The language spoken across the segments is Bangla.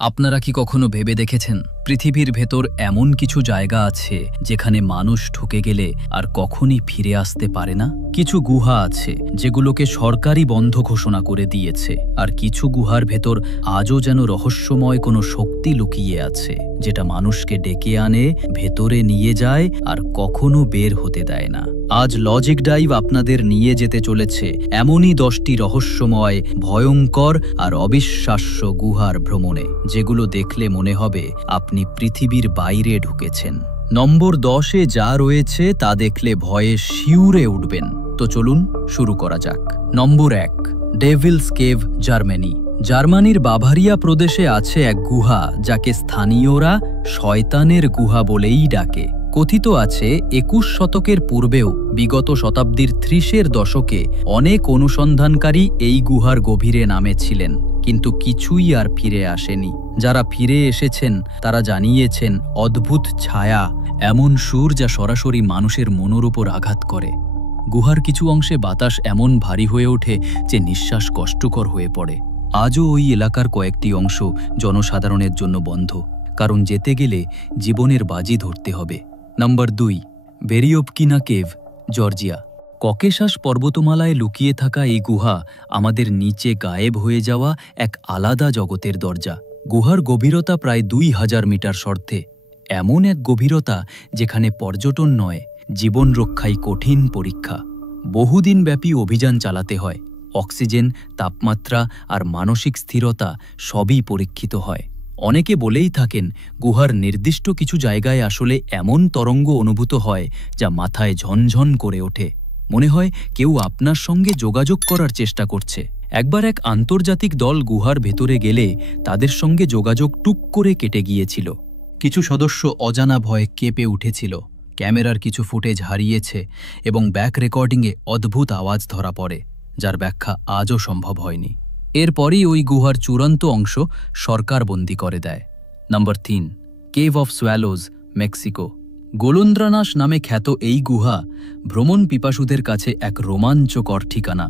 আপনারা কি কখনো ভেবে দেখেছেন পৃথিবীর ভেতর এমন কিছু জায়গা আছে যেখানে মানুষ ঢুকে গেলে আর কখনই ফিরে আসতে পারে না? কিছু গুহা আছে যেগুলোকে সরকারি বন্ধ ঘোষণা করে দিয়েছে, আর কিছু গুহার ভেতর আজও যেন রহস্যময় কোনো শক্তি লুকিয়ে আছে যেটা মানুষকে ডেকে আনে, ভেতরে নিয়ে যায় আর কখনো বের হতে দেয় না। আজ লজিক ডাইভ আপনাদের নিয়ে যেতে চলেছে এমনই 10টি রহস্যময়, ভয়ঙ্কর আর অবিশ্বাস্য গুহার ভ্রমণে, যেগুলো দেখলে মনে হবে আপনি পৃথিবীর বাইরে ঢুকেছেন। নম্বর 10-এ যা রয়েছে তা দেখলে ভয়ে শিউরে উঠবেন। তো চলুন শুরু করা যাক। নম্বর 1, ডেভিলস কেভ, জার্মানি। জার্মানির বাভারিয়া প্রদেশে আছে এক গুহা যাকে স্থানীয়রা শয়তানের গুহা বলেই ডাকে। কথিত আছে 21 শতকের পূর্বেও বিগত শতাব্দীর 30-এর দশকে অনেক অনুসন্ধানকারী এই গুহার গভীরে নামেছিলেন, কিন্তু কিছুই আর ফিরে আসেনি। যারা ফিরে এসেছেন তারা জানিয়েছেন অদ্ভুত ছায়া, এমন সুর যা সরাসরি মানুষের মনের উপর আঘাত করে। গুহার কিছু অংশে বাতাস এমন ভারী হয়ে ওঠে যে নিঃশ্বাস কষ্টকর হয়ে পড়ে। আজও ওই এলাকার কয়েকটি অংশ জনসাধারণের জন্য বন্ধ, কারণ যেতে গেলে জীবনের বাজি ধরতে হবে। নম্বর 2, বেরিওভকিনা কেভ, জর্জিয়া। ককেশাস পর্বতমালায় লুকিয়ে থাকা এই গুহা আমাদের নিচে গায়েব হয়ে যাওয়া এক আলাদা জগতের দরজা। গুহার গভীরতা প্রায় 2000 মিটার শর্তে, এমন এক গভীরতা যেখানে পর্যটন নয়, জীবন রক্ষাই কঠিন পরীক্ষা। বহুদিনব্যাপী অভিযান চালাতে হয়, অক্সিজেন, তাপমাত্রা আর মানসিক স্থিরতা সবই পরীক্ষিত হয়। অনেকে বলেই থাকেন গুহার নির্দিষ্ট কিছু জায়গায় আসলে এমন তরঙ্গ অনুভূত হয় যা মাথায় ঝনঝন করে ওঠে, মনে হয় কেউ আপনার সঙ্গে যোগাযোগ করার চেষ্টা করছে। একবার এক আন্তর্জাতিক দল গুহার ভেতরে গেলে তাদের সঙ্গে যোগাযোগ টুক করে কেটে গিয়েছিল। কিছু সদস্য অজানা ভয়ে কেঁপে উঠেছিল, ক্যামেরার কিছু ফুটেজ হারিয়েছে এবং ব্যাক রেকর্ডিংয়ে অদ্ভুত আওয়াজ ধরা পড়ে, যার ব্যাখ্যা আজও সম্ভব হয়নি। এরপরই ওই গুহার চূড়ান্ত অংশ সরকার বন্দী করে দেয়। নম্বর 3, কেভ অফ সোয়ালোজ, মেক্সিকো। গোলন্দ্রানাস নামে খ্যাত এই গুহা ভ্রমণ পিপাসুদের কাছে এক রোমাঞ্চকর ঠিকানা।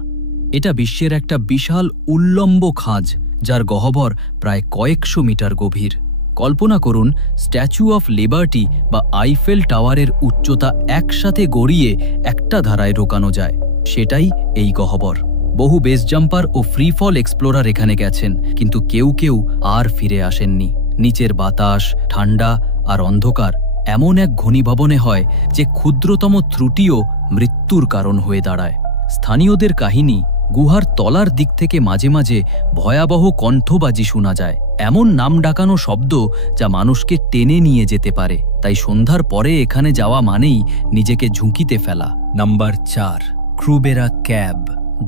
এটা বিশ্বের একটা বিশাল উল্লম্ব খাঁজ, যার গহ্বর প্রায় কয়েকশো মিটার গভীর। কল্পনা করুন স্ট্যাচু অফ লিবার্টি বা আইফেল টাওয়ারের উচ্চতা একসাথে গড়িয়ে একটা ধারায় রোকানো যায়, সেটাই এই গহ্বর। বহু বেস জাম্পার ও ফ্রি ফল এক্সপ্লোরার এখানে গেছেন, কিন্তু কেউ কেউ আর ফিরে আসেননি। নিচের বাতাস, ঠান্ডা আর অন্ধকার এমন এক ঘনীভবনে হয় যে ক্ষুদ্রতম ত্রুটিও মৃত্যুর কারণ হয়ে দাঁড়ায়। স্থানীয়দের কাহিনী, গুহার তলার দিক থেকে মাঝে মাঝে ভয়াবহ কণ্ঠবাজি শোনা যায়, এমন নাম ডাকানো শব্দ যা মানুষকে টেনে নিয়ে যেতে পারে। তাই সন্ধ্যার পরে এখানে যাওয়া মানেই নিজেকে ঝুঁকিতে ফেলা। Number 4, Krubera cave,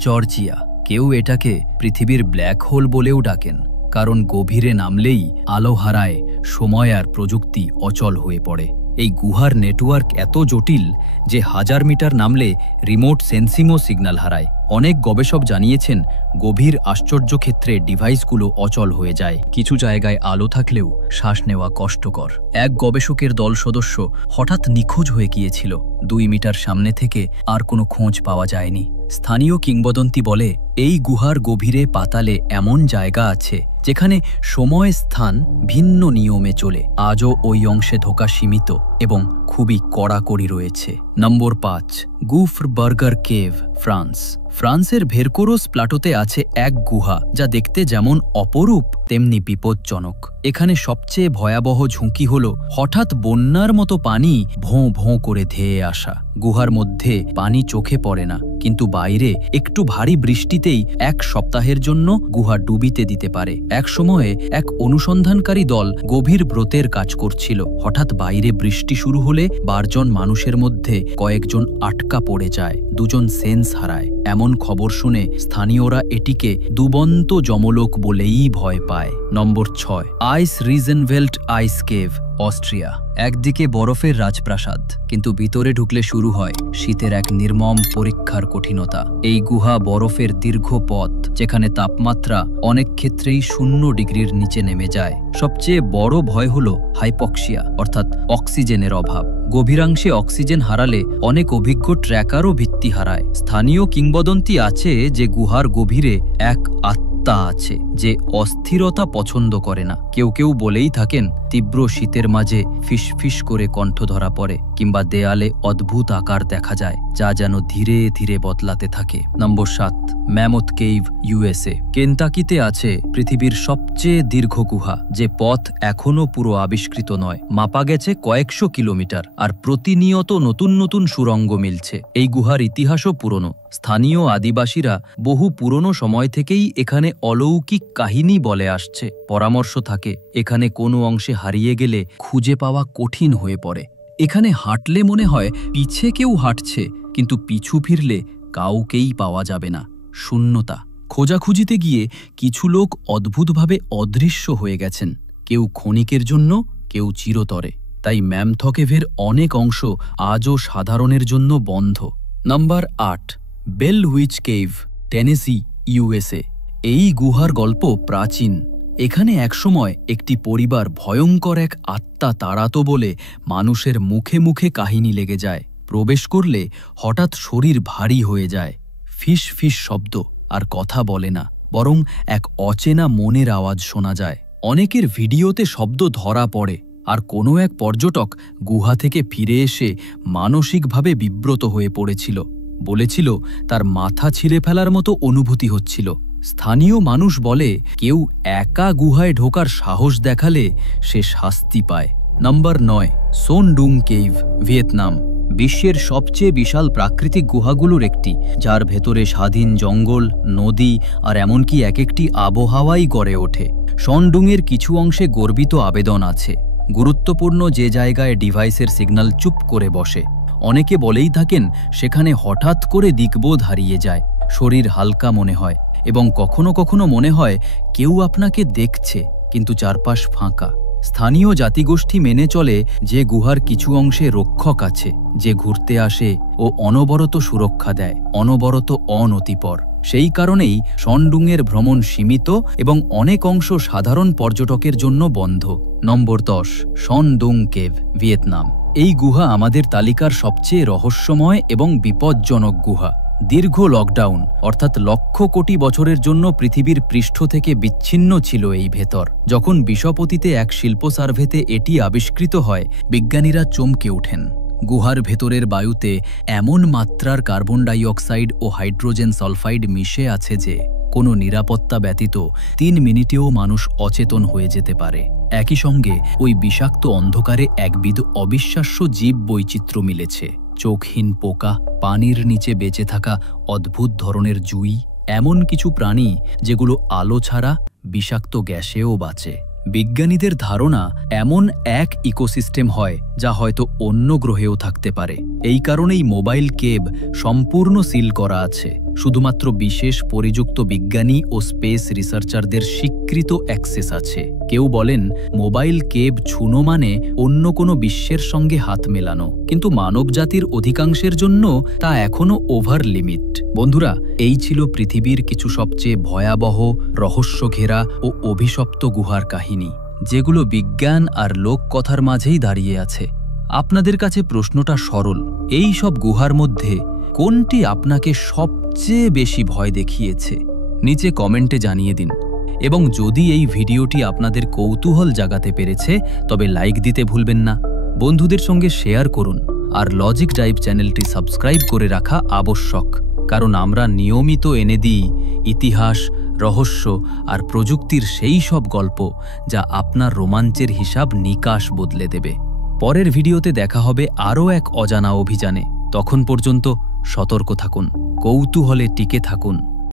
Georgia. কেউ এটাকে পৃথিবীর ব্ল্যাক হোল বলেও ডাকেন, কারণ গভীরে নামলেই আলো হারায়, সময় আর প্রযুক্তি অচল হয়ে পড়ে। এই গুহার নেটওয়ার্ক এত জটিল যে 1000 মিটার নামলে রিমোট সেন্সিংও সিগন্যাল হারায়। অনেক গবেষক জানিয়েছেন গভীর আশ্চর্যক্ষেত্রে ডিভাইসগুলো অচল হয়ে যায়। কিছু জায়গায় আলো থাকলেও শ্বাস নেওয়া কষ্টকর। এক গবেষকের দল সদস্য হঠাৎ নিখোঁজ হয়ে গিয়েছিল। 2 মিটার সামনে থেকে আর কোনো খোঁজ পাওয়া যায়নি। স্থানীয় কিংবদন্তি বলে এই গুহার গভীরে পাতালে এমন জায়গা আছে যেখানে সময়, স্থান ভিন্ন নিয়মে চলে। আজও ওই অংশে ঢোকা সীমিত এবং খুবই কড়াকড়ি রয়েছে। নম্বর 5, গুফবার্গার কেভ, ফ্রান্স। ফ্রান্সের ভেরকোরোস প্লাটোতে আছে এক গুহা যা দেখতে যেমন অপরূপ তেমনি বিপজ্জনক। এখানে সবচেয়ে ভয়াবহ ঝুঁকি হল হঠাৎ বন্যার মতো পানি ভোঁ ভোঁ করে ধেয়ে আসা। গুহার মধ্যে পানি চোখে পড়ে না, কিন্তু বাইরে একটু ভারী বৃষ্টিতেই 1 সপ্তাহের জন্য গুহা ডুবিতে দিতে পারে। এক সময়ে এক অনুসন্ধানকারী দল গভীর ব্রতের কাজ করছিল। হঠাৎ বাইরে বৃষ্টি শুরু হলে 12 জন মানুষের মধ্যে কয়েকজন আটকা পড়ে যায়, 2 জন সেন্স হারায়। এমন খবর শুনে স্থানীয়রা এটিকে দুবন্ত যমলোক বলেই ভয় পায়। নম্বর 6, আইস রিজেনভেল্ট আইস কেভ, অস্ট্রিয়া। একদিকে বরফের রাজপ্রাসাদ, কিন্তু ভিতরে ঢুকলে শুরু হয় শীতের এক নির্মম পরীক্ষার কঠিনতা। এই গুহা বরফের দীর্ঘ পথ, যেখানে তাপমাত্রা অনেক ক্ষেত্রেই 0 ডিগ্রির নিচে নেমে যায়। সবচেয়ে বড় ভয় হলো হাইপক্সিয়া, অর্থাৎ অক্সিজেনের অভাব। গভীরাংশে অক্সিজেন হারালে অনেক অভিজ্ঞ ট্র্যাকারও ভিত্তি হারায়। স্থানীয় কিংবদন্তি আছে যে গুহার গভীরে এক আত্মা আছে যে অস্থিরতা পছন্দ করে না। কেউ কেউ বলেই থাকেন তীব্র শীতের মাঝে ফিসফিস করে কণ্ঠ ধরা পড়ে, কিংবা দেয়ালে অদ্ভুত আকার দেখা যায় যা যেন ধীরে ধীরে বদলাতে থাকে। নম্বর 7, ম্যামথ কেভ, ইউএসএ। কেনটাকিতে আছে পৃথিবীর সবচেয়ে দীর্ঘ গুহা, যে পথ এখনও পুরো আবিষ্কৃত নয়। মাপা গেছে কয়েকশো কিলোমিটার, আর প্রতিনিয়ত নতুন নতুন সুড়ঙ্গ মিলছে। এই গুহার ইতিহাসও পুরনো। স্থানীয় আদিবাসীরা বহু পুরনো সময় থেকেই এখানে অলৌকিক কাহিনী বলে আসছে। পরামর্শ থাকে এখানে কোনো অংশে হারিয়ে গেলে খুঁজে পাওয়া কঠিন হয়ে পড়ে। এখানে হাঁটলে মনে হয় পিছে কেউ হাঁটছে, কিন্তু পিছু ফিরলে কাউকেই পাওয়া যাবে না। শূন্যতা। খোঁজাখুঁজিতে গিয়ে কিছু লোক অদ্ভুতভাবে অদৃশ্য হয়ে গেছেন, কেউ ক্ষণিকের জন্য, কেউ চিরতরে। তাই ম্যামথ কেভের অনেক অংশ আজও সাধারণের জন্য বন্ধ। Number 8, Bell Witch Cave, Tennessee, USA. এই গুহার গল্প প্রাচীন। এখানে একসময় একটি পরিবার ভয়ঙ্কর এক আত্মা তাড়াতো বলে মানুষের মুখে মুখে কাহিনী লেগে যায়। প্রবেশ করলে হঠাৎ শরীর ভারী হয়ে যায়, ফিস ফিস শব্দ, আর কথা বলে না, বরং এক অচেনা মনের আওয়াজ শোনা যায়। অনেকের ভিডিওতে শব্দ ধরা পড়ে, আর কোনো এক পর্যটক গুহা থেকে ফিরে এসে মানসিকভাবে বিব্রত হয়ে পড়েছিল। বলেছিল তার মাথা ছিঁড়ে ফেলার মতো অনুভূতি হচ্ছিল। স্থানীয় মানুষ বলে কেউ একা গুহায় ঢোকার সাহস দেখালে সে শাস্তি পায়। নম্বর 9, সোন ডুং কেভ, ভিয়েতনাম। বিশ্বের সবচেয়ে বিশাল প্রাকৃতিক গুহাগুলোর একটি, যার ভেতরে স্বাধীন জঙ্গল, নদী আর এমনকি এক একটি আবহাওয়াই গড়ে ওঠে। সনডুংয়ের কিছু অংশে গর্বিত আবেদন আছে, গুরুত্বপূর্ণ যে জায়গায় ডিভাইসের সিগন্যাল চুপ করে বসে। অনেকে বলেই থাকেন সেখানে হঠাৎ করে দিকবোধ হারিয়ে যায়, শরীর হালকা মনে হয়, এবং কখনো কখনো মনে হয় কেউ আপনাকে দেখছে, কিন্তু চারপাশ ফাঁকা। স্থানীয় জাতিগোষ্ঠী মেনে চলে যে গুহার কিছু অংশে রক্ষক আছে, যে ঘুরতে আসে ও অনবরত সুরক্ষা দেয়, অনবরত অনতিপর। সেই কারণেই সনডুংয়ের ভ্রমণ সীমিত এবং অনেক অংশ সাধারণ পর্যটকের জন্য বন্ধ। নম্বর 10, সনডুং কেভ, ভিয়েতনাম। এই গুহা আমাদের তালিকার সবচেয়ে রহস্যময় এবং বিপজ্জনক গুহা। দীর্ঘ লকডাউন, অর্থাৎ লক্ষ কোটি বছরের জন্য পৃথিবীর পৃষ্ঠ থেকে বিচ্ছিন্ন ছিল এই ভেতর। যখন বিশ্বপতিতে এক শিল্প সার্ভেতে এটি আবিষ্কৃত হয়, বিজ্ঞানীরা চমকে ওঠেন। গুহার ভেতরের বায়ুতে এমন মাত্রার কার্বন ডাই অক্সাইড ও হাইড্রোজেন সালফাইড মিশে আছে যে কোনো নিরাপত্তা ব্যতীত 3 মিনিটেও মানুষ অচেতন হয়ে যেতে পারে। একই সঙ্গে ওই বিষাক্ত অন্ধকারে একবিধ অবিশ্বাস্য জীব বৈচিত্র্য মিলেছে। চোখহীন পোকা, পানির নিচে বেঁচে থাকা অদ্ভুত ধরনের জুই, এমন কিছু প্রাণী যেগুলো আলো ছাড়া বিষাক্ত গ্যাসেও বাঁচে। বিজ্ঞানীদের ধারণা এমন এক ইকোসিস্টেম হয় যা হয়তো অন্য গ্রহেও থাকতে পারে। এই কারণেই মোবাইল কেভ সম্পূর্ণ সিল করা আছে। শুধুমাত্র বিশেষ পরিযুক্ত বিজ্ঞানী ও স্পেস রিসার্চারদের স্বীকৃত অ্যাক্সেস আছে। কেউ বলেন মোবাইল কেভ ছুনো মানে অন্য কোনো বিশ্বের সঙ্গে হাত মেলানো, কিন্তু মানবজাতির অধিকাংশের জন্য তা এখনো ওভার লিমিট। বন্ধুরা, এই ছিল পৃথিবীর কিছু সবচেয়ে ভয়াবহ, রহস্য ঘেরা ও অভিশপ্ত গুহার কাহিনী, যেগুলো বিজ্ঞান আর লোককথার মাঝেই দাঁড়িয়ে আছে। আপনাদের কাছে প্রশ্নটা সরল, এই সব গুহার মধ্যে কোনটি আপনাকে সবচেয়ে বেশি ভয় দেখিয়েছে? নিচে কমেন্টে জানিয়ে দিন। এবং যদি এই ভিডিওটি আপনাদের কৌতূহল জাগাতে পেরেছে, তবে লাইক দিতে ভুলবেন না, বন্ধুদের সঙ্গে শেয়ার করুন, আর লজিক ডাইভ চ্যানেলটি সাবস্ক্রাইব করে রাখা আবশ্যক, কারণ আমরা নিয়মিত এনে দিই ইতিহাস, রহস্য আর প্রযুক্তির সেই সব গল্প যা আপনার রোমাঞ্চের হিসাব নিকাশ বদলে দেবে। পরের ভিডিওতে দেখা হবে আরও এক অজানা অভিযানে। তখন পর্যন্ত সতর্ক থাকুন, কৌতূহলে টিকে থাকুন।